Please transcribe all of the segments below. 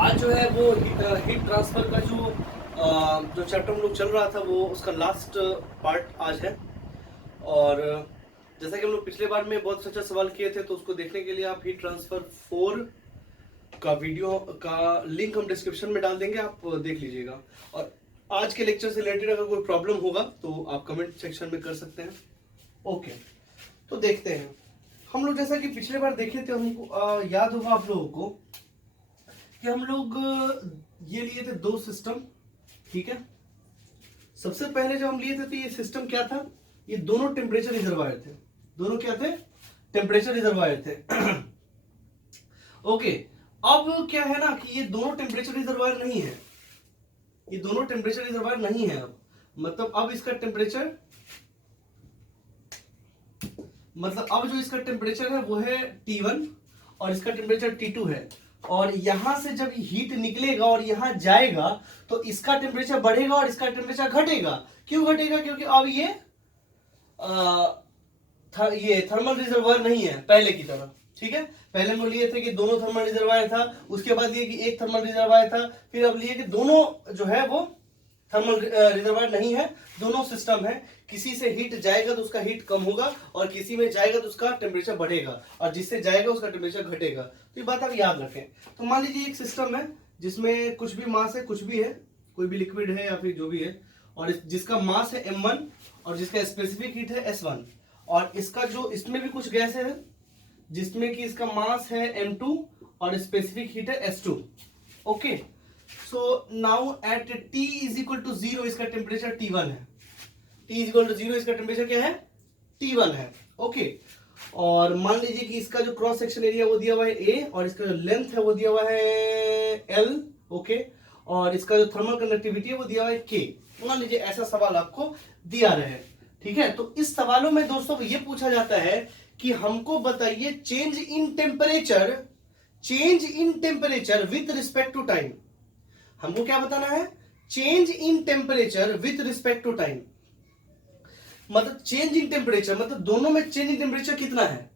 आज जो है वो हीट ट्रांसफर का जो चैप्टर हम लोग चल रहा था वो उसका लास्ट पार्ट आज है। और जैसा कि हम लोग पिछले बार में बहुत अच्छा सवाल किए थे, तो उसको देखने के लिए आप हीट ट्रांसफर 4 का वीडियो का लिंक हम डिस्क्रिप्शन में डाल देंगे, आप देख लीजिएगा। और आज के लेक्चर से रिलेटेड अगर कोई प्रॉब्लम होगा तो आप कमेंट सेक्शन में कर सकते हैं। ओके, तो देखते हैं। हम लोग जैसा कि पिछले बार देखे थे, हमको याद होगा आप लोगों को कि हम लोग ये लिए थे दो सिस्टम। ठीक है, सबसे पहले जो हम लिए थे तो ये सिस्टम क्या था, ये दोनों टेम्परेचर रिजर्वायर थे। दोनों क्या थे? टेम्परेचर रिजर्वायर थे। ओके, अब क्या है ना कि ये दोनों टेम्परेचर रिजर्वायर नहीं है। ये दोनों टेम्परेचर रिजर्वायर नहीं है। अब मतलब अब इसका टेम्परेचर अब जो इसका टेम्परेचर है वो है T1 और इसका टेम्परेचर T2 है। और यहां से जब हीट निकलेगा और यहां जाएगा तो इसका टेम्परेचर बढ़ेगा और इसका टेम्परेचर घटेगा। क्यों घटेगा? क्योंकि अब ये थर्मल रिजर्वायर नहीं है पहले की तरह। ठीक है, पहले हम लिए थे कि दोनों थर्मल रिजर्वायर था, उसके बाद ये कि एक थर्मल रिजर्वायर था, फिर अब लिए कि दोनों जो है वो थर्मल रिजर्वायर नहीं है, दोनों सिस्टम है। किसी से हीट जाएगा तो उसका हीट कम होगा और किसी में जाएगा तो उसका टेम्परेचर बढ़ेगा, और जिससे जाएगा उसका टेम्परेचर घटेगा। तो ये बात आप याद रखें। तो मान लीजिए एक सिस्टम है जिसमें कुछ भी मास है, कुछ भी है, कोई भी लिक्विड है या फिर जो भी है, और जिसका मास है m1 और जिसका स्पेसिफिक हीट है s1, और इसका जो इसमें भी कुछ गैस है जिसमें कि इसका मास है m2 और स्पेसिफिक हीट है s2। Okay, so now at T is equal to 0 इसका टेम्परेचर T1 है। T इज इक्वल टू 0 इसका टेम्परेचर क्या है? T1 है। ओके, और मान लीजिए कि इसका जो क्रॉस सेक्शन एरिया वो दिया हुआ है A, और इसका जो लेंथ है वो दिया हुआ है L। ओके, और इसका जो थर्मल कंडक्टिविटी है वो दिया हुआ है K। मान लीजिए ऐसा सवाल आपको दिया रहे। ठीक है, तो इस सवालों में दोस्तों ये पूछा जाता है कि हमको बताइए change in temperature with respect to time. हमको क्या बताना है? Change in temperature with respect to time. मतलब चेंज इन टेम्परेचर मतलब दोनों में चेंज इन टेम्परेचर कितना है।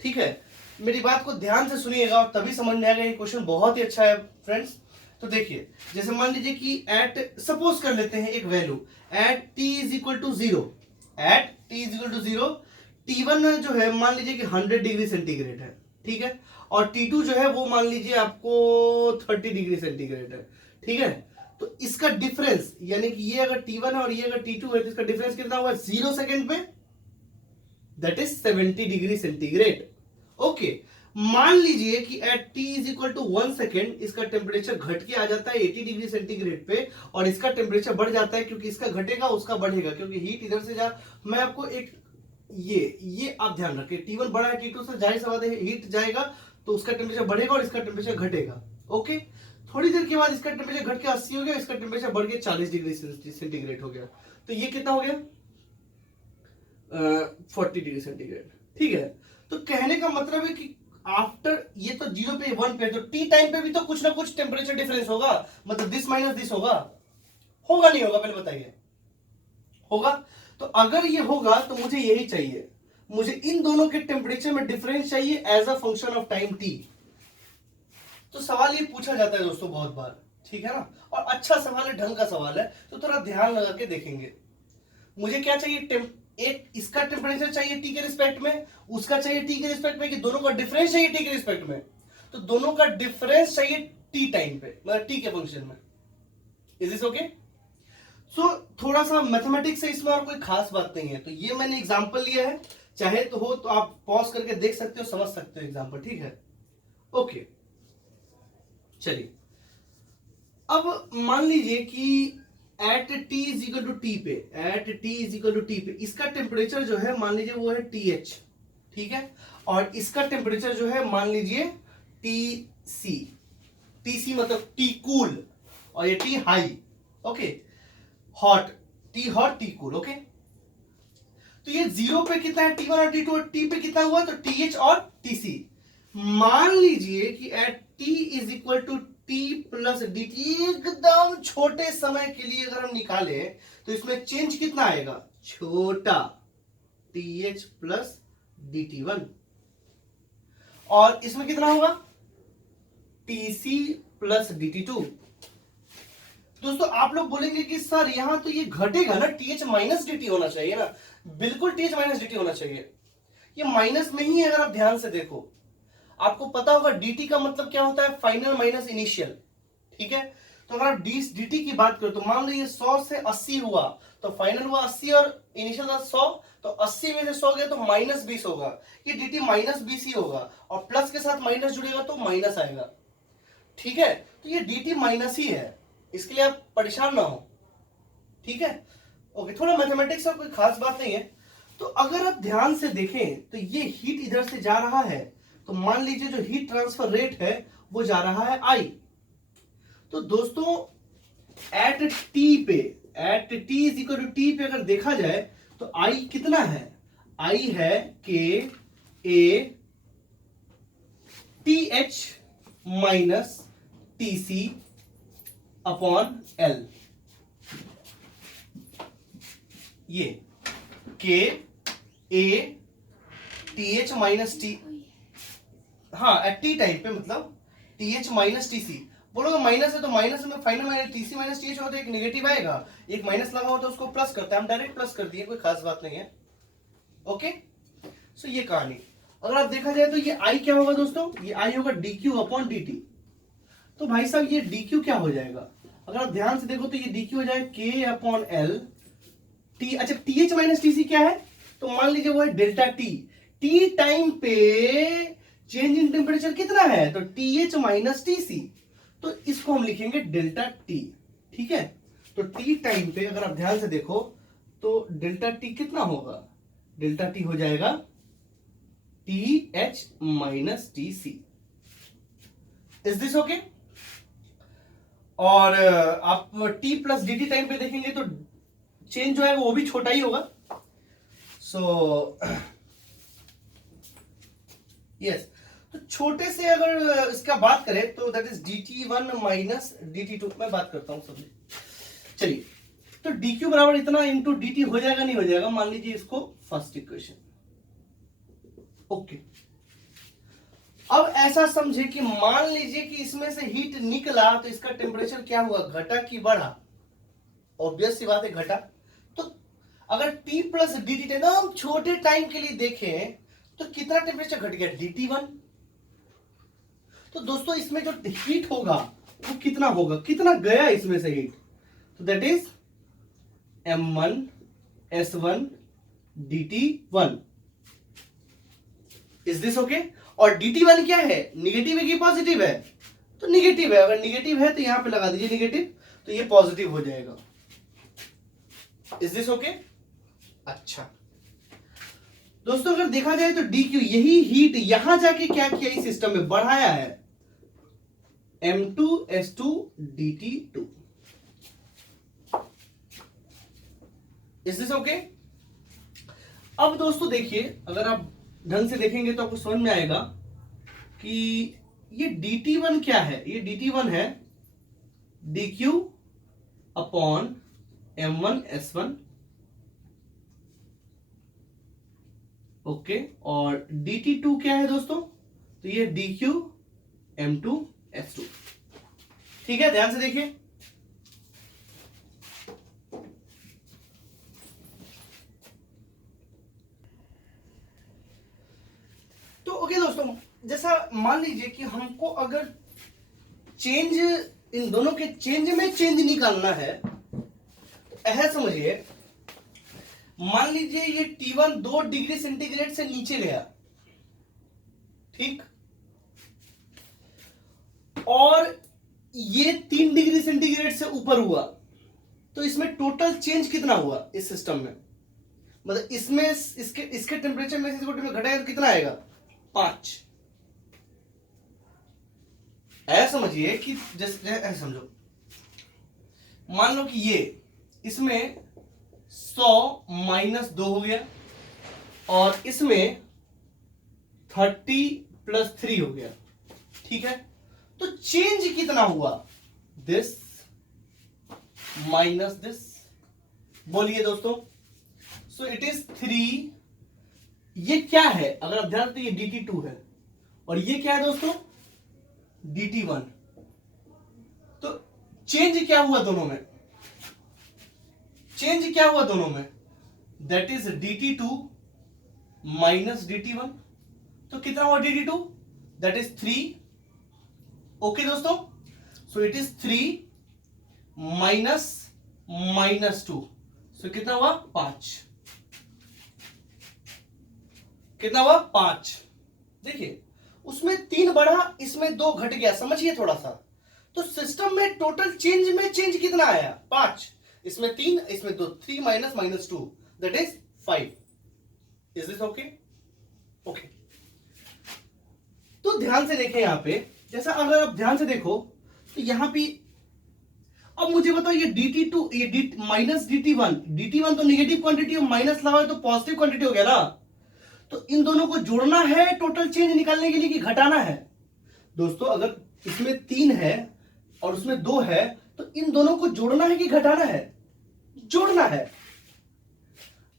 ठीक है, मेरी बात को ध्यान से सुनिएगा और तभी समझ में आएगा। ये क्वेश्चन बहुत ही अच्छा है फ्रेंड्स। तो देखिए, जैसे मान लीजिए कि एट सपोज कर लेते हैं एक value at T is equal to 0। At T is equal to 0 T1 जो है मान लीजिए कि 100 डिग्री सेंटीग्रेड है। ठीक है, और T2 जो है वो मान लीजिए आपको 30 डिग्री सेंटीग्रेड है। ठीक है, तो इसका डिफरेंस यानी कि ये अगर T1 है और ये अगर T2 है तो इसका डिफरेंस कितना हुआ? 0 सेकेंड पे, that is 70 degree centigrade. Okay, मान लीजिए कि at T is equal to 1 second इसका टेम्परेचर घट के आ जाता है 80 डिग्री सेंटीग्रेड पे, और इसका टेम्परेचर बढ़ जाता है क्योंकि इसका घटेगा उसका बढ़ेगा, क्योंकि हीट इधर से जा। मैं आपको एक ये आप ध्यान रखें, T1 बड़ा है T2 से, जाहिर सी बात है हीट जाएगा तो उसका टेम्परेचर बढ़ेगा और इसका टेम्परेचर घटेगा। ओके, थोड़ी देर के बाद इसका टेम्परेचर घट के 80 हो गया, इसका टेम्परेचर बढ़ के 40 डिग्री सेंटीग्रेड हो गया। तो ये कितना हो गया? 40 डिग्री सेंटीग्रेड। ठीक है, तो कहने का मतलब है कि आफ्टर ये तो 0 पे 1 पे, तो T टाइम पे भी तो कुछ ना कुछ टेम्परेचर डिफरेंस होगा। मतलब दिस माइनस दिस होगा नहीं होगा? पहले बताइए, होगा? तो अगर ये होगा तो मुझे यही चाहिए, मुझे इन दोनों के टेम्परेचर में डिफरेंस चाहिए as a function of time T। तो सवाल ये पूछा जाता है दोस्तों बहुत बार। ठीक है ना, और अच्छा सवाल है, ढंग का सवाल है, तो थोड़ा ध्यान लगा के देखेंगे। मुझे क्या चाहिए? एक इसका टेम्परेचर चाहिए T के रिस्पेक्ट में, उसका चाहिए T के रिस्पेक्ट में, कि दोनों का डिफरेंस चाहिए T के रिस्पेक्ट में। तो दोनों का डिफरेंस चाहिए T टाइम पे, मतलब T के फंक्शन में। Is this okay? सो थोड़ा सा मैथमेटिक्स है इसमें और कोई खास बात नहीं है। तो ये मैंने एग्जांपल लिया है, चाहे तो हो तो आप पॉज करके देख सकते हो, समझ सकते हो एग्जांपल। ठीक है, ओके, चलिए अब मान लीजिए कि at T is equal to T पे, at T is equal to T पे इसका टेम्परेचर जो है मान लीजिए वो है TH। ठीक है, और इसका टेम्परेचर जो है मान लीजिए TC। TC मतलब T कूल और ये T high. Okay, hot, T hot T cool. Okay, तो ये 0 पे कितना है? T1 और T2, और T पे कितना हुआ? तो TH और TC। मान लीजिए कि at T is equal to T plus dt, एकदम छोटे समय के लिए अगर हम निकाले तो इसमें चेंज कितना आएगा? छोटा, TH प्लस DT1। और इसमें कितना होगा? TC plus dt2। दोस्तों आप लोग बोलेंगे कि सर यहां तो ये घटेगा ना, th माइनस dt होना चाहिए ना। बिल्कुल th माइनस dt होना चाहिए, ये माइनस में ही है। अगर आप ध्यान से देखो, आपको पता होगा dt का मतलब क्या होता है, फाइनल माइनस इनिशियल। ठीक है, तो अगर आप dt की बात करो तो मान लो ये 100 से 80 हुआ, तो फाइनल हुआ 80 और इनिशियल था 100, तो 80 में से 100 गया तो माइनस 20 होगा। ये dt माइनस 20 ही होगा, और प्लस के साथ माइनस जुड़ेगा तो माइनस आएगा। ठीक है, तो ये dt माइनस ही है, इसके लिए आप परेशान ना हो। ठीक है, ओके, थोड़ा मैथमेटिक्स और कोई खास बात नहीं है। तो अगर आप ध्यान से देखें तो ये हीट इधर से जा रहा है, तो मान लीजिए जो हीट ट्रांसफर रेट है वो जा रहा है I। तो दोस्तों एट टी पे, at T is equal to T पे अगर देखा जाए तो I कितना है, I है K A T H minus T C upon L। ये K A T H minus T, हाँ एट टी टाइम पे मतलब T H minus T C. बोलोगे माइनस है तो माइनस में final minus T C minus T H होता है, एक नेगेटिव आएगा, एक माइनस लगा हो तो उसको प्लस करते हैं, हम डायरेक्ट प्लस कर दिए, कोई खास बात नहीं है। ओके, सो ये कहानी। अगर आप देखा जाए तो ये आई क्या होगा दोस्तों, ये आई होगा D Q upon D T. तो भाई साहब ये डी क्यू क्या हो जाएगा, अगर आप ध्यान से देखो तो ये डी क्यू हो जाएगा के अपॉन एल टी। अच्छा T H minus T C क्या है, तो मान लीजिए वो है डेल्टा टी। टी टाइम पे चेंज इन टेम्परेचर कितना है, तो T H minus T C, तो इसको हम लिखेंगे डेल्टा टी। ठीक है, तो टी टाइम पे अगर आप ध्यान से देखो तो डेल्टा टी कितना होगा, डेल्टा टी हो जाएगा T H minus T C. Is this okay? और आप T plus D T time पे देखेंगे तो चेंज जो है वो भी छोटा ही होगा। सो यस, तो छोटे से अगर इसका बात करें तो that is dt1 minus dt2। मैं बात करता हूं सबसे, चलिए। तो dq बराबर इतना इंटू dt हो जाएगा, नहीं हो जाएगा, मान लीजिए इसको फर्स्ट इक्वेशन। ओके, अब ऐसा समझे कि मान लीजिए कि इसमें से हीट निकला तो इसका टेम्परेचर क्या हुआ, घटा कि बढ़ा? ऑब्वियस सी बात है घटा। तो अगर t प्लस dt एकदम छोटे टाइम के लिए देखें तो कितना टेम्परेचर घट गया, dt1। तो दोस्तों इसमें जो हीट होगा वो कितना होगा, कितना गया इसमें से हीट, तो that is m1 s1 dt1। Is this okay? और dt1 क्या है, निगेटिव है कि पॉजिटिव है, तो निगेटिव है। अगर निगेटिव है तो यहां पे लगा दीजिए निगेटिव, तो ये पॉजिटिव हो जाएगा। Is this okay? अच्छा दोस्तों अगर देखा जाए तो dq, यही हीट यहां जाके क्या किया, इस सिस्टम में बढ़ाया है, m2s2 dt2। Is this okay? अब दोस्तों देखिए, अगर आप ढंग से देखेंगे तो आपको समझ में आएगा कि ये dt1 क्या है, ये dt1 है dq upon m1 s1। Okay, और dt2 क्या है दोस्तों, तो ये dq m2 s2। ठीक है, ध्यान से देखिए। तो ओके दोस्तों, जैसा मान लीजिए कि हमको अगर चेंज, इन दोनों के चेंज में चेंज निकालना है, तो ऐसा समझिए, मान लीजिए ये T1 2 डिग्री सेंटीग्रेड से नीचे गया, ठीक, और ये 3 डिग्री सेंटीग्रेड से ऊपर हुआ, तो इसमें टोटल चेंज कितना हुआ इस सिस्टम में, मतलब इसमें इसके टेम्परेचर में से घटाएगा तो कितना आएगा, 5। ऐसा समझिए कि जैसे ऐसा समझो, मान लो कि ये इसमें 100 माइनस 2 हो गया, और इसमें 30 प्लस 3 हो गया। ठीक है, तो चेंज कितना हुआ, दिस माइनस दिस। बोलिए दोस्तों, सो इट इज 3। ये क्या है, अगर आप ध्यान दें, ये dt2 है, और ये क्या है दोस्तों, dt1। तो चेंज क्या हुआ दोनों में, चेंज क्या हुआ दोनों में, that is dt2 minus dt1। तो कितना हुआ dt2, दैट इज 3। ओके दोस्तों, सो इट इज 3 माइनस -2, सो कितना हुआ 5, कितना हुआ 5। देखिए उसमें 3 बढ़ा, इसमें 2 घट गया, समझिए थोड़ा सा। तो सिस्टम में टोटल चेंज में चेंज कितना आया 5, इसमें 3, इसमें 2, 3 minus -2 that is 5। Is this okay? Okay, तो ध्यान से देखें यहां पे, जैसा अगर आप ध्यान से देखो तो यहां पे अब मुझे बताओ ये dt2 ये माइनस dt1 तो नेगेटिव क्वांटिटी, माइनस लगाओ तो पॉजिटिव क्वांटिटी हो गया ना। तो इन दोनों को जोड़ना है टोटल चेंज निकालने के लिए कि घटाना है? दोस्तों अगर इसमें 3 है और उसमें 2 है तो इन दोनों को जोड़ना है कि घटाना है? जोड़ना है।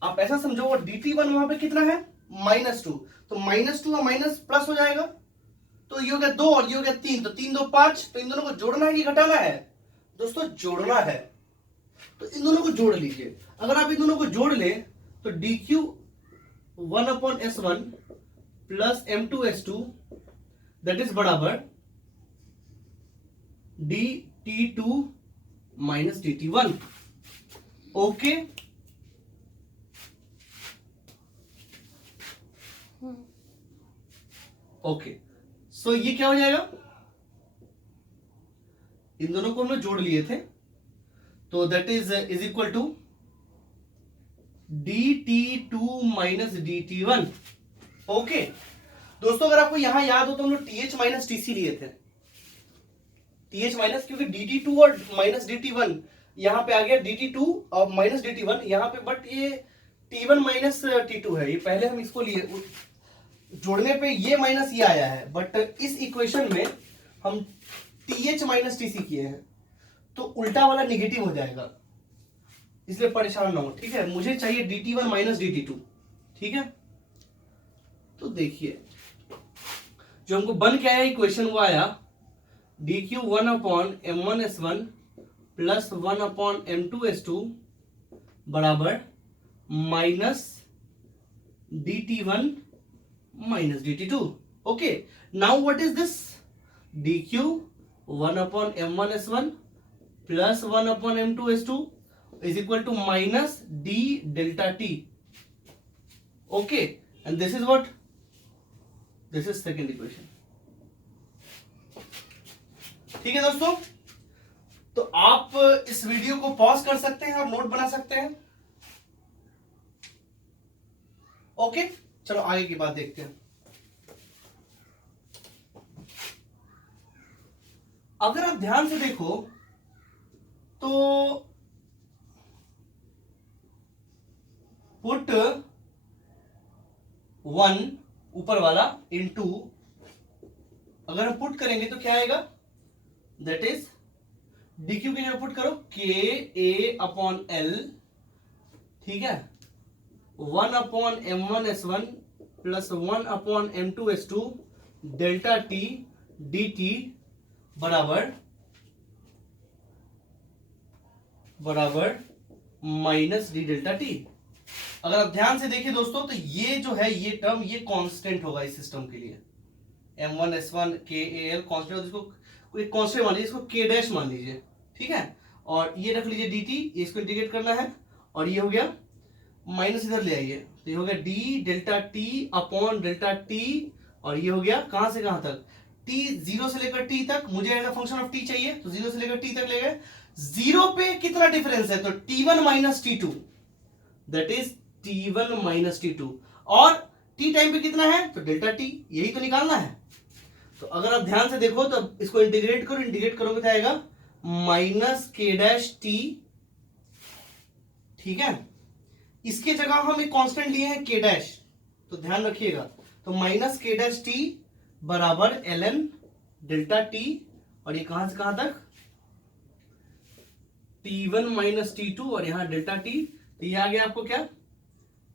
आप ऐसा समझो और dt1 वहां पे कितना है -2, तो -2 और माइनस प्लस हो जाएगा, तो ये हो गया 2 और ये हो गया 3, तो 3 2 5। तो इन दोनों को जोड़ना है कि घटाना है? दोस्तों जोड़ना है, तो इन दोनों को जोड़ लीजिए। अगर आप इन दोनों को जोड़ ले तो dq 1/s1 plus m2s2 that is बराबर dt2 minus dt1। Okay, okay, सो ये क्या हो जाएगा, इन दोनों को हमने जोड़ लिए थे, तो that is equal to dt2 minus dt1। Okay दोस्तों, अगर आपको यहां याद हो तो हम लोग th माइनस tc लिए थे, th माइनस, क्योंकि dt2 और माइनस dt1 यहां पे आ गया, dt2 और माइनस dt1 यहां पे, बट ये t1 माइनस t2 है, ये पहले हम इसको लिए, जोड़ने पे ये माइनस ये आया है, बट इस इक्वेशन में हम th माइनस tc किए हैं, तो उल्टा वाला निगेटिव हो जाएगा, इसलिए परेशान ना हो, ठीक है? मुझे चाहिए dt1 माइनस dt2, ठीक है? तो देखिए जो हमको बन के आया इक्वेशन वो आया dq 1/m1s1 प्लस 1/m2s2 बराबर minus dt1 minus dt2। Okay, now what is this, dq 1/m1s1 plus 1/m2s2 is equal to minus d delta t. Okay, and this is what, this is second equation। ठीक है दोस्तों, तो आप इस video को pause कर सकते हैं और नोट बना सकते हैं। ओके, चलो आगे की बात देखते हैं। अगर आप ध्यान से देखो तो पुट 1 ऊपर वाला इनटू, अगर हम पुट करेंगे तो क्या आएगा, दैट इज dq की जगह पुट करो ka/l, ठीक है, 1/m1s1 plus 1/m2s2 delta t dt बराबर माइनस डी डेल्टा टी। अगर आप ध्यान से देखिए दोस्तों तो ये जो है ये टर्म ये कांस्टेंट होगा इस सिस्टम के लिए, m1s1 kal कांस्टेंट, इसको कोई कांस्टेंट मान लीजिए, इसको k डैश मान लीजिए, ठीक है, और ये रख लीजिए dt, इसको इंटीग्रेट करना है, और ये हो गया माइनस इधर ले आइए, तो ये हो गया D delta T upon delta T, और ये हो गया कहां से कहां तक, t 0 से लेकर t तक, मुझे as a function of t चाहिए, तो 0 से लेकर t तक ले गए। 0 पे कितना डिफरेंस है, तो t1 minus t2 that is t1 minus t2, और t टाइम पे कितना है, तो डेल्टा t, यही तो निकालना है। तो अगर आप ध्यान से देखो तो इसको इंटीग्रेट करो, इंटीग्रेट करोगे तो आएगा माइनस k डैश t, ठीक है, इसके जगह हम एक कांस्टेंट लिए हैं k डैश, तो ध्यान रखिएगा, तो माइनस k डैश t बराबर ln डेल्टा t, और ये कहां से कहां तक, t1 माइनस t2 और यहां डेल्टा t, तो ये आ गया आपको क्या,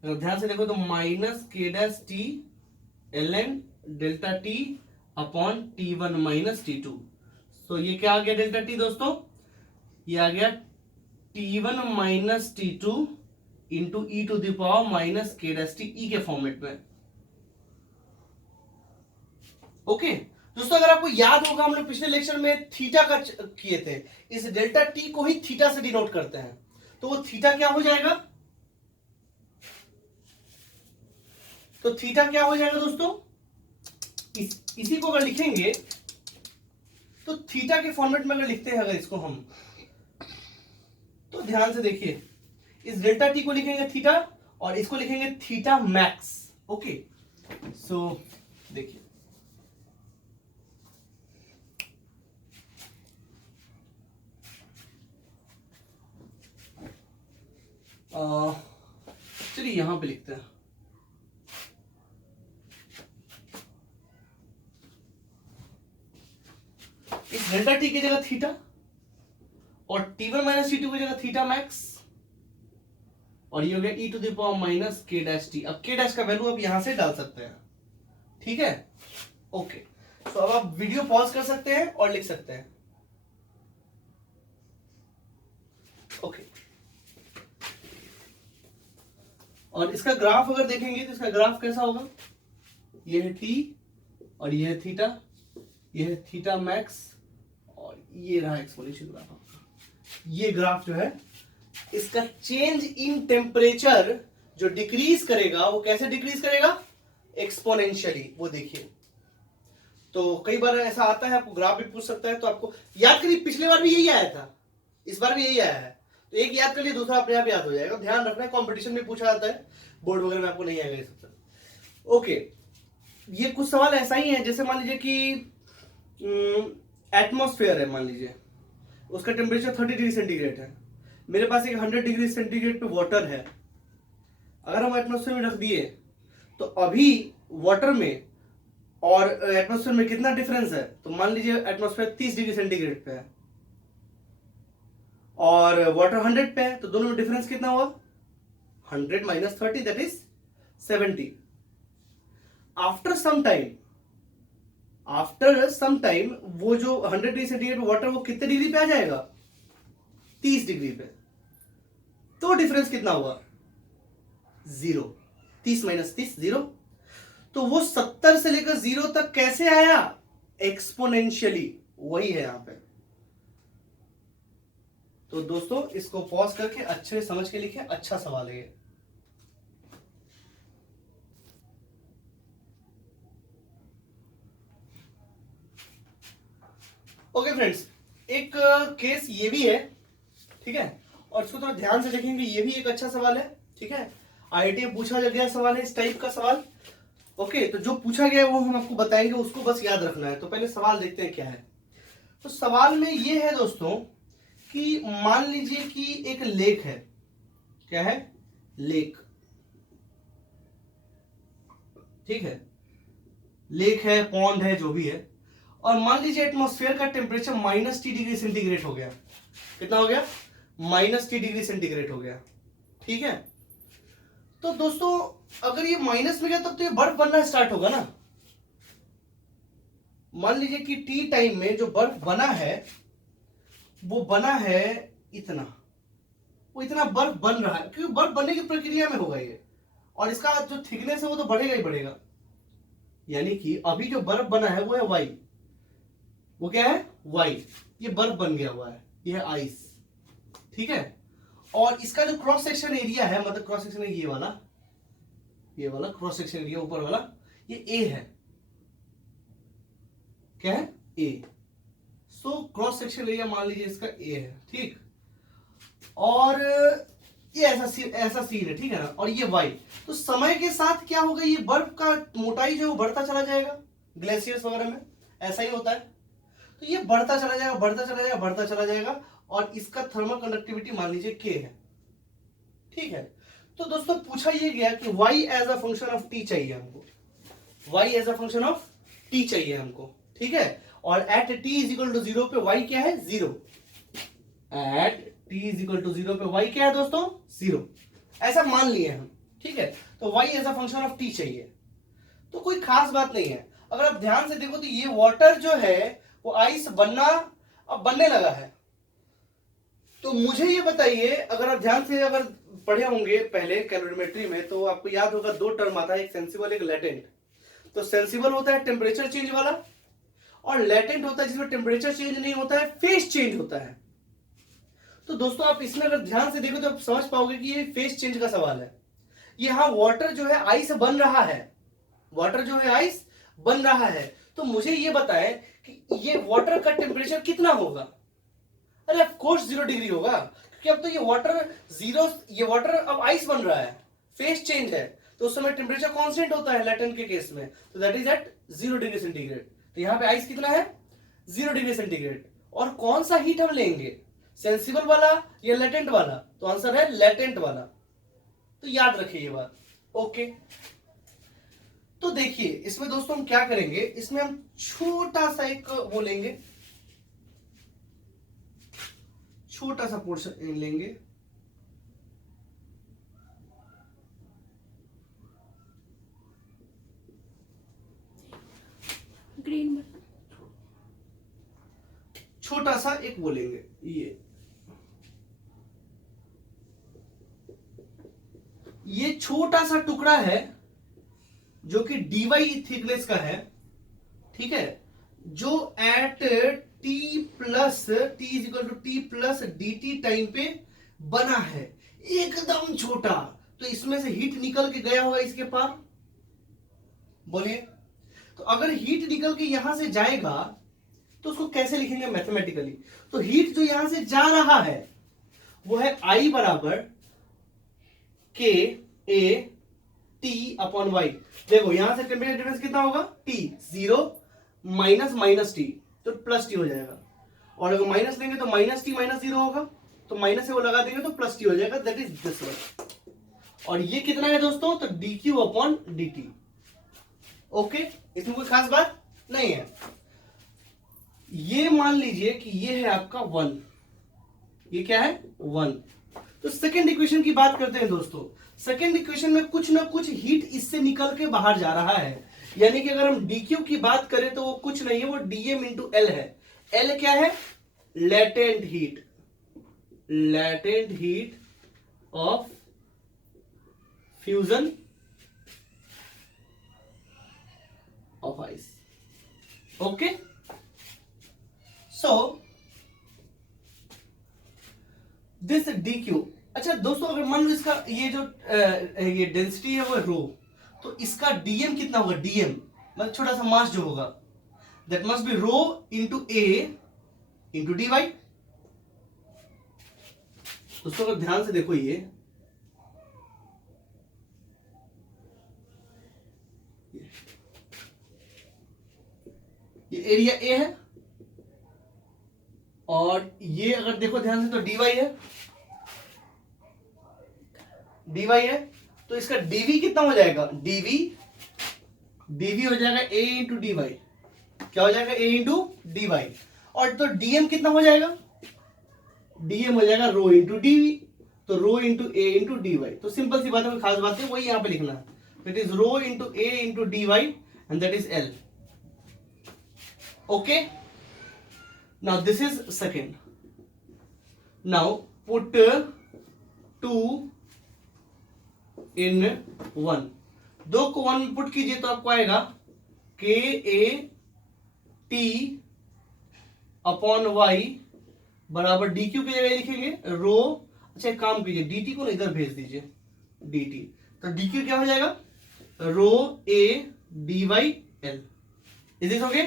तो ध्यान से देखो तो minus k dash t ln delta t upon t1 minus t2, तो ये क्या आ गया डेल्टा टी दोस्तों, ये आ गया T1 minus T2 into E to the power minus K dash T E K format में। ओके दोस्तों, अगर आपको याद होगा हम लोग पिछले लेक्चर में थीटा का किए थे, इस डेल्टा टी को ही थीटा से डिनोट करते हैं, तो वो थीटा क्या हो जाएगा, तो थीटा क्या हो जाएगा दोस्तों, इसी को अगर लिखेंगे तो थीटा के फॉर्मेट में अगर लिखते हैं अगर इसको हम, तो ध्यान से देखिए, इस डेल्टा टी को लिखेंगे थीटा और इसको लिखेंगे थीटा मैक्स। ओके सो देखिए, चलिए यहां पे लिखते हैं, इस डेल्टा टी की जगह थीटा और T1 माइनस T2 की जगह थीटा मैक्स, और ये हो गया ई to the power minus K dash T. अब के डैश का वैल्यू आप यहां से डाल सकते हैं, ठीक है। ओके तो अब आप वीडियो पॉज कर सकते हैं और लिख सकते हैं। ओके और इसका ग्राफ अगर देखेंगे तो इसका ग्राफ कैसा होगा, ये है टी और ये है थीटा, ये है थीटा मैक्स और ये रहा एक्सपोनेंशियल ग्राफ आपका। ये ग्राफ जो है इसका चेंज इन टेम्परेचर जो डिक्रीज करेगा वो कैसे डिक्रीज करेगा, एक्सपोनेंशियली। वो देखिए, तो कई बार ऐसा आता है, आपको ग्राफ भी पूछ सकता है, तो आपको याद करिए, पिछले बार भी यही आया था, इस बार भी यही आया है, तो एक याद कर लिए, दूसरा अपने आप याद हो जाएगा। ध्यान रखना है, कंपटीशन में पूछा जाता है, बोर्ड वगैरह में आपको नहीं आएगा ये सब। ओके ये कुछ सवाल ऐसा ही है, जैसे मान लीजिए कि एटमॉस्फेयर है, मान लीजिए उसका टेम्परेचर 30 डिग्री सेंटीग्रेड है, मेरे पास एक 100 डिग्री सेंटीग्रेड पे वाटर है, अगर हम एटमॉस्फेयर में रख दिए तो अभी वाटर में और एटमॉस्फेयर में कितना डिफरेंस है, तो मान लीजिए एटमॉस्फेयर 30 डिग्री सेंटीग्रेड पे है और वाटर 100 पे है, तो दोनों में डिफरेंस कितना हुआ, 100 minus 30 that is 70। After some time वो जो 100 डिग्री सेंटीग्रेड पे वाटर वो कितने डिग्री पे आ जाएगा, 30 डिग्री पे, तो डिफरेंस कितना हुआ, 0। 30 माइनस 30 0, तो वो 70 से लेकर 0 तक कैसे आया, एक्सपोनेंशियली, वही है यहां पे। तो दोस्तों इसको पॉज करके अच्छे से समझ के लिखे, अच्छा सवाल है ये। ओके फ्रेंड्स, एक केस ये भी है, ठीक है, और इसको थोड़ा ध्यान से देखेंगे, ये भी एक अच्छा सवाल है, ठीक है, आईआईटी में पूछा गया सवाल है इस टाइप का सवाल। ओके तो जो पूछा गया है वो हम आपको बताएंगे, उसको बस याद रखना है। तो पहले सवाल देखते हैं क्या है। तो सवाल में ये है दोस्तों कि मान लीजिए कि एक लेक है, क्या है, लेक, ठीक है, लेक है, पॉन्ड है, जो भी है, और मान लीजिए एटमॉस्फेयर का टेम्परेचर -T डिग्री सेंटीग्रेड हो गया, कितना हो गया, -T डिग्री सेंटीग्रेड हो गया, ठीक है। तो दोस्तों अगर ये माइनस में गया तब तो ये बर्फ बनना स्टार्ट होगा ना। मान लीजिए कि टी टाइम में जो बर्फ बना है वो बना है इतना, वो इतना बर्फ बन रहा है, क्योंकि बर्फ बनने की प्रक्रिया में होगा ये, और इसका जो थिकनेस है वो तो बढ़ेगा ही बढ़ेगा, यानी कि अभी जो बर्फ बना है वो है वाई, वो क्या है, वाई, ये बर्फ बन गया हुआ है, ये है आइस, ठीक है। और इसका जो क्रॉस सेक्शन एरिया है, मतलब क्रॉस सेक्शन ये वाला क्रॉस सेक्शन एरिया ऊपर वाला, ये ए है, क्या है, ए। सो क्रॉस सेक्शन एरिया मान लीजिए इसका ए है, ठीक, और ये ऐसा सीन है, ठीक है ना, और ये वाई। तो समय के साथ क्या होगा, ये बर्फ का मोटाई जो बढ़ता चला जाएगा, ग्लेशियर्स वगैरह में ऐसा ही होता है, तो ये बढ़ता चला जाएगा, बढ़ता चला जाएगा, बढ़ता चला जाएगा, और इसका थर्मल कंडक्टिविटी मान लीजिए के है, ठीक है। तो दोस्तों पूछा ये गया कि y as a function of t चाहिए हमको, y as a function of t चाहिए हमको, ठीक है, और at t is equal to 0 पे y क्या है, 0, at t is equal to 0 पे y क्या है दोस्तों, 0, ऐसा मान लिए हम, ठीक है। तो y as a function of t चाहिए, तो कोई खास बात नहीं है। अगर आप ध्यान से देखो तो ये वाटर जो है वो आइस बनना अब बनने लगा है। तो मुझे ये बताइए, अगर आप ध्यान से अगर पढ़े होंगे पहले कैलोरीमेट्री में, तो आपको याद होगा दो टर्म आता है, एक सेंसिबल एक लेटेंट। तो सेंसिबल होता है टेम्परेचर चेंज वाला, और लेटेंट होता है जिसमें टेम्परेचर चेंज नहीं होता है, फेज चेंज होता है। तो दोस्तों आप इसमें अगर ध्यान से देखो तो आप समझ पाओगे कि ये फेज चेंज का सवाल है। यहां वाटर जो है आइस बन रहा है, वाटर जो है आइस बन रहा है। तो मुझे ये बताएं कि ये वाटर का टेम्परेचर कितना होगा। अरे ऑफ कोर्स 0 डिग्री होगा, क्योंकि अब तो ये वाटर जीरो, ये वाटर अब आइस बन रहा है, फेज चेंज है, तो उस समय टेम्परेचर कांस्टेंट होता है लेटेंट के केस में, तो that is at 0 degree centigrade. तो यहां पे आइस कितना है, 0 डिग्री सेंटीग्रेड। और कौन सा हीट हम लेंगे, सेंसिबल वाला या लेटेंट वाला, तो आंसर है लेटेंट वाला। तो याद रखिए ये बात। ओके, तो देखिए इसमें दोस्तों हम क्या करेंगे, इसमें हम छोटा सा एक वो लेंगे, छोटा सा पोर्शन लेंगे, ग्रीन, छोटा सा एक वो लेंगे, ये छोटा सा टुकड़ा है जो कि dy थिकनेस का है, ठीक है, जो at t plus T is equal to T plus dt time पे बना है, एकदम छोटा। तो इसमें से हीट निकल के गया होगा इसके पार, बोलिए। तो अगर हीट निकल के यहां से जाएगा तो उसको कैसे लिखेंगे मैथमेटिकली। तो हीट जो यहां से जा रहा है वो है I बराबर के ए टी अपॉन वाई। देखो यहां से टेम्परेचर डिफरेंस कितना होगा, T 0 माइनस माइनस टी, तो प्लस टी हो जाएगा। और अगर माइनस लेंगे तो माइनस टी माइनस 0 होगा, तो माइनस से वो लगा देंगे तो प्लस टी हो जाएगा, दैट इज दिस वन। और ये कितना है दोस्तों, तो D Q upon D T. Okay, इसमें कोई खास बात नहीं है। ये मान लीजिए कि ये है आपका 1, ये क्या है 1। तो सेकेंड इक्वेशन की बात करते हैं दोस्तों। सेकेंड इक्वेशन में कुछ ना कुछ हीट इससे निकल के बाहर जा रहा है, यानी कि अगर हम dq की बात करें तो वो कुछ नहीं है, वो dm इंटू एल है। एल क्या है, latent heat, latent heat of fusion of ice. Okay, so this dq। अच्छा दोस्तों, अगर मान लो इसका ये जो ये डेंसिटी है वो रो, तो इसका dm कितना होगा, dm मतलब छोटा सा मास जो होगा, that must be rho into A into D Y. दोस्तों अगर ध्यान से देखो, ये एरिया ए है, और ये अगर देखो ध्यान से तो डी वाई है, डी वाई है। तो इसका डीवी कितना हो जाएगा, डीवी हो जाएगा ए इंटू डी वाई। क्या हो जाएगा, ए इंटू डी वाई। और तो डीएम कितना हो जाएगा, डीएम हो जाएगा रो इंटू डीवी, तो रो into A into D Y. तो सिंपल सी बात है, कोई खास बात है, वही यहां पे लिखना है। It is rho into A into D Y and that is L. Okay, now this is second. Now put 2 in 1, 2 को 1 में पुट कीजिए तो आपको आएगा के ए टी अपॉन वाई बराबर डी क्यू की जगह लिखेंगे रो। अच्छा एक काम कीजिए, डी टी को इधर भेज दीजिए, डी टी, तो डी क्यू क्या हो जाएगा, रो A D Y L. Is this okay.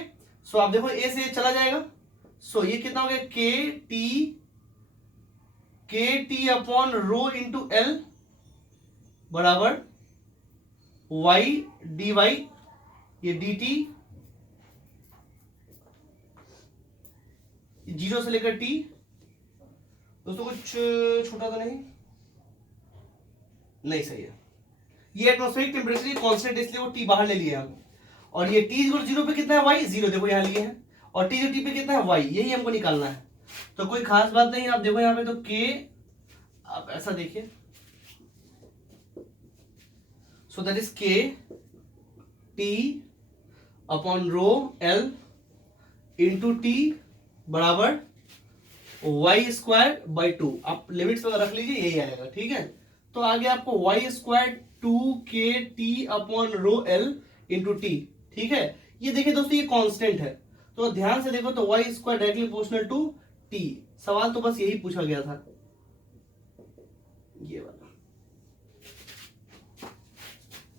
So आप देखो ए से चला जाएगा, सो ये कितना हो गया, के T upon rho into L बराबर वाई डी वाई, ये डी टी 0 से लेकर टी। दोस्तों कुछ छोटा तो नहीं सही है। ये एटमॉस्फेरिक टेम्परेचर कांस्टेंट, इसलिए वो टी बाहर ले लिया हम। और ये टी 0 पे कितना है, वाई 0 देखो यहां लिए हैं, और टी जो टी पे कितना है, वाई, यही हमको निकालना है। तो कोई खास बात नहीं, आप देखो यहां पे तो के, आप ऐसा देखिए, सो दैट इज के T upon rho L into T बराबर वाई स्क्वायर बाई टू, आप लिमिट्स वगैरह रख लीजिए, यही आएगा, ठीक है। तो आगे आपको Y square 2 k t/ρl into T, ठीक है। ये देखिए दोस्तों ये कांस्टेंट है, तो ध्यान से देखो, तो Y square directly proportional to T. सवाल तो बस यही पूछा गया था, ये वाला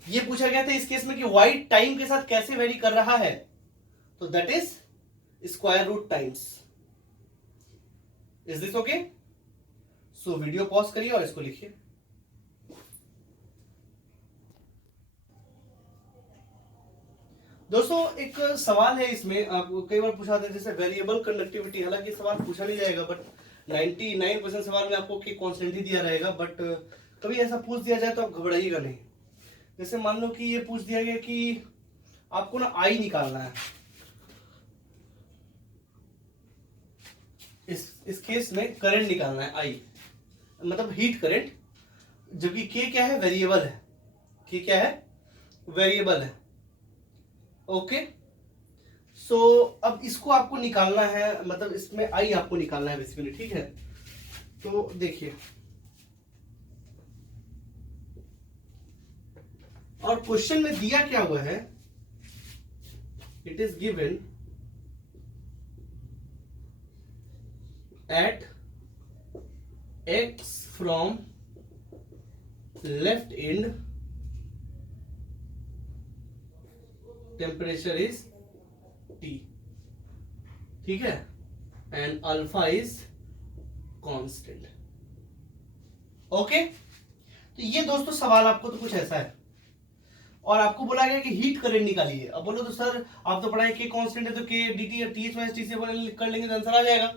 ये पूछा गया था इस केस में कि वाई टाइम के साथ कैसे वेरी कर रहा है, तो that is square root times. Is this okay? So video pause करिए और इसको लिखिए। दोस्तों एक सवाल है इसमें, आपको कई बार पूछा था जैसे वेरिएबल कंडक्टिविटी, हालांकि सवाल पूछा नहीं जाएगा, बट 99% सवाल में आपको के कांस्टेंट ही दिया रहेगा, बट कभी ऐसा पूछ दिया जाए तो आप घबराइएगा नहीं। जैसे मान लो कि ये पूछ दिया गया कि आपको ना आई निकालना है, इस केस में करंट निकालना है, आई मतलब हीट करंट, जबकि के क्या है, वेरिएबल है, के क्या है, वेरिएबल है। ओके, सो अब इसको आपको निकालना है, मतलब इसमें आई आपको निकालना है बेसिकली, ठीक है। तो देखिए, और क्वेश्चन में दिया क्या हुआ है, it is given at x from left and temperature is T, ठीक है, and alpha is constant. Okay, तो ये दोस्तों सवाल आपको तो कुछ ऐसा है, और आपको बोला गया कि हीट करंट निकालिए। अब बोलो तो सर आप तो पढ़ाए के कांस्टेंट है तो के dt या th माइनस टी से कर लेंगे तो आंसर आ जाएगा,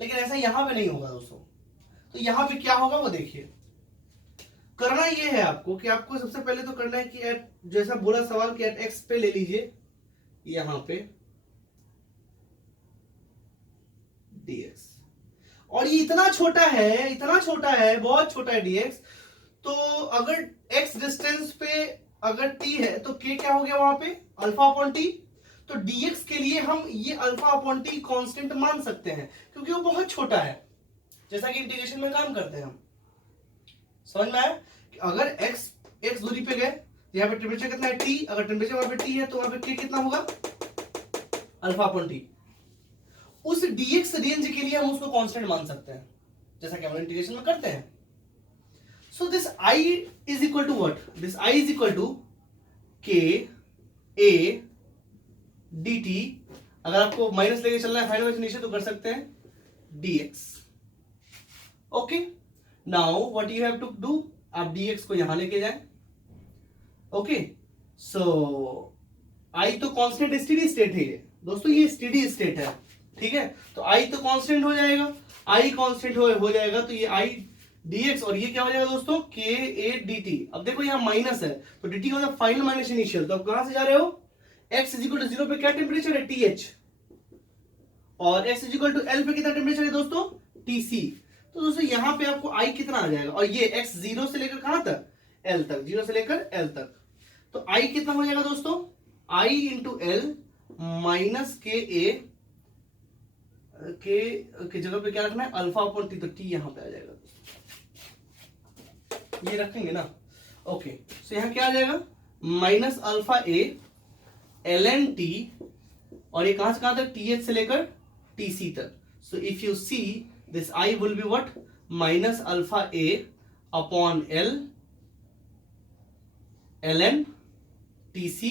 लेकिन ऐसा यहां पे नहीं होगा दोस्तों। तो यहां पे क्या होगा वो देखिए, करना ये है आपको कि आपको सबसे पहले तो करना है कि एट, जैसा बोला सवाल कि एट एक्स पे ले लीजिए यहां पे dx, और ये इतना छोटा है, इतना छोटा है, बहुत छोटा है dx। तो अगर x डिस्टेंस पे अगर t है तो k क्या हो गया वहां पे, अल्फा अपॉन टी। तो dx के लिए हम ये अल्फा अपॉन टी कांस्टेंट मान सकते हैं, क्योंकि वो बहुत छोटा है, जैसा कि इंटीग्रेशन में काम करते हैं हम। समझ में आया कि अगर x दूरी पे गए, यहाँ पे टेम्परेचर कितना है t, अगर टेम्परेचर वहां पे t है तो वहां पे k कितना होगा, अल्फा अपॉन टी। उस dx रेंज के लिए हम उसको कांस्टेंट मान सकते हैं, जैसा कि हम इंटीग्रेशन में करते हैं। So this I is equal to what, this I is equal to k a dt, अगर आपको माइनस लेके चलना है फाइनल नीचे तो कर सकते हैं, dx। Okay, now what you have to do, आप dx को यहां लेके जाएं। ओके, सो I तो कांस्टेंट स्टेडी स्टेट है दोस्तों, ये स्टेडी स्टेट है, ठीक है। तो I तो कांस्टेंट हो जाएगा, I कांस्टेंट हो जाएगा, तो ये I dx, और ये क्या हो जाएगा दोस्तों, k a dt। अब देखो यहाँ माइनस है तो dt का फाइनल माइनस इनिशियल, तो आप कहां से जा रहे हो, x इज इक्वल टू 0 पे क्या टेम्परेचर है, TH, और x is equal to L पे कितना टेम्परेचर है दोस्तों, TC। तो दोस्तों यहाँ पे आपको I कितना आ जाएगा, और ये x 0 से लेकर कहां तक, L तक, 0 से लेकर L तक। तो I कितना हो जाएगा दोस्तों, I इंटू एल माइनस के ए, के जगह पे क्या रखना है, अल्फा अपॉन टी, तो टी यहां पे आ जाएगा, ये रखेंगे ना। ओके, सो यहां क्या आ जाएगा, minus alpha A L N T, और ये कहां से कहां तक, टी एच से लेकर टी सी तक। So if you see this I will be what, minus alpha A upon L L N T C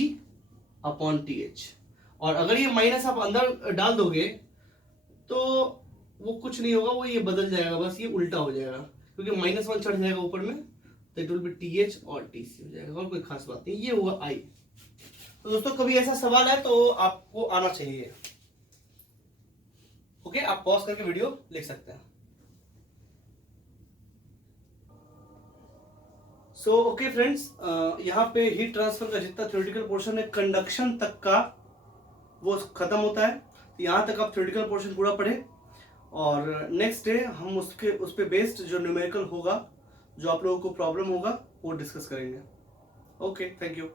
upon T H. और अगर ये माइनस आप अंदर डाल दोगे तो वो कुछ नहीं होगा, वो ये बदल जाएगा, बस ये उल्टा हो जाएगा, क्योंकि -1 चढ़ जाएगा ऊपर में, तो इट विल बी टीएच और टीसी हो जाएगा, और कोई खास बात नहीं। ये हुआ आई। तो दोस्तों कभी ऐसा सवाल है तो आपको आना चाहिए। ओके, आप पॉज करके वीडियो लिख सकते हैं। सो ओके फ्रेंड्स, यहाँ पे हीट ट्रांसफर का जितना थ्योरेटिकल पोर्शन है कंडक्शन तक का वो खत्म होता है। तो यहाँ तक आप थ्योरेटिकल पोर्शन पूरा पढ़े, और नेक्स्ट डे हम उस पे बेस्ड जो न्यूमेरिकल होगा, जो आप लोगों को प्रॉब्लम होगा, वो डिस्कस करेंगे। Okay, thank you.